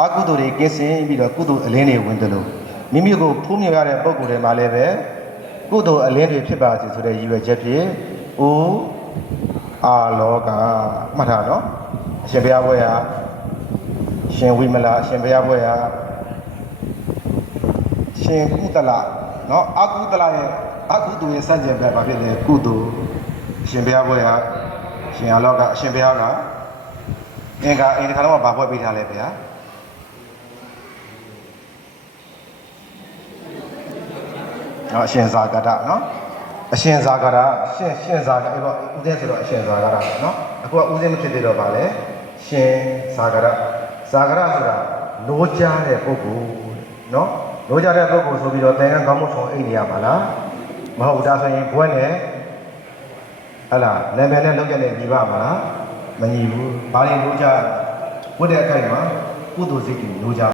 အာကုသိုလ်တွေကင်းစင်ပြီးတော့ကုသိုလ်အလင်းတွေဝင်တယ်လို့မိမိကိုဖူးမြင်ရတဲ့ပုံကိုယ်တွေမှာလည်းပဲကုသိုလ်အလင်းတွေဖြစ်ပါစေဆိုတဲ့ရည်ရွယ်ချက်ဖြင့်အိုအာလောကမှတ်ထားနော်အရှင်ဘုရားဘွယ်ဟာရှင်ဝိမလအရှင်ဘုရားဘွယ်ဟာရှင်ကုသလနော်အာကုသလရဲ့အာကုသိုလ်ရဲ့စัจကျင်ဘက်ဘာဖြစ်လဲကုသိုလ်အရှင်ဘုရားဘွယ်ဟာရှင်အာလောကအရှင်ဘုရားကအင်္ဂါအိမ်တစ်ခါတော့ဘာဘွယ်ပေးထားလဲဗျာအရှင်ဇာကရနော်အရှင်ဇာကရရှင်ဇာကအဲ့တော့ဦးသိန်းဆိုတော့အရှင်ဇာကရနော်အခုကဦးသိန်းမဖြစ်သေးတော့ဗာလဲရှင်ဇာကရဆိုတာလိုးကြတဲ့ပုဂ္ဂိုလ်နော်လိုးကြတဲ့ပုဂ္ဂိုလ်ဆိုပြီးတော့သင်္ကန်းကောင်းမှုဆောင်အိတ်နေရပါလားမဟုတ်ဒါဆိုရင်ဘွဲနဲ့ဟလာနာမည်နဲ့လောက်ရတဲ့ညီပါမလားမညီဘူးဘာလို့လိုးကြဝတ်တဲ့အခိုက်မှာကုသိုလ်စိတ်ကိုလိုးကြ